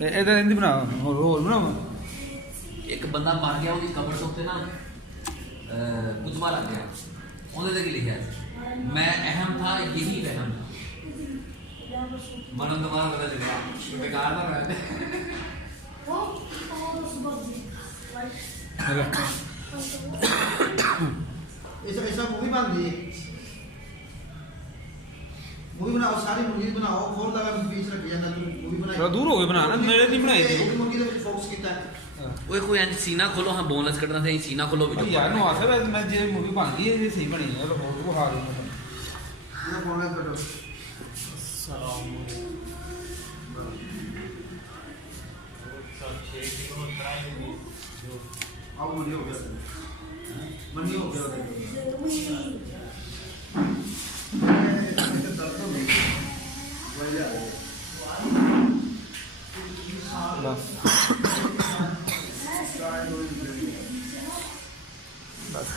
ਇਹਦਾ ਇਹਦੀ ਬਣਾ ਹੋਰ ਬਣਾਵਾ। ਇੱਕ ਬੰਦਾ ਮਰ ਗਿਆ, ਉਹਦੀ ਕਬਰ ਤੋਂ ਉੱਤੇ ਨਾ ਕੁਤਬਾ ਲੱਗ ਗਿਆ, ਉਹਦੇ ਤੇ ਕੀ ਲਿਖਿਆ, ਮੈਂ ਅਹਿਮ ਥਾ ਯਹੀ ਰਹਿਮ। ਮਰਨ ਤੋਂ ਬਾਅਦ ਪਤਾ ਚੱਲਿਆ ਬੇਕਾਰ ਦਾ ਰਹਿ ऐसा मूवी बन रही है, मूवी बनाओ, सारी मुर्गी बनाओ, खोल लगा बीच रख जाना, तुम मूवी बनाई थोड़ा दूर हो गए बनाना, मेरे नहीं बनाई थी मुर्गी ਦੇ ਵਿੱਚ ਫੋਕਸ ਕੀਤਾ ਹੈ। ਓਏ ਕੋਈ ਇੰਜ ਸੀਨਾ ਖੋਲੋ, ਹਾਂ ਬੋਨਲੈਸ ਕੱਢਣਾ ਤੇ ਸੀਨਾ ਖੋਲੋ ਵਿੱਚ ਯਾਰ ਨੂੰ ਆਖਿਆ ਮੈਂ ਜੇ ਮੂਵੀ ਬਣਦੀ ਹੈ ਇਹ ਸਹੀ ਬਣੀ ਹੈ, ਹੋਰ ਉਹ ਹਾਲ ਇਹ ਫੋਨ ਨਾਲ ਕੱਢੋ। अब मनी हो गया, मनी हो गया बस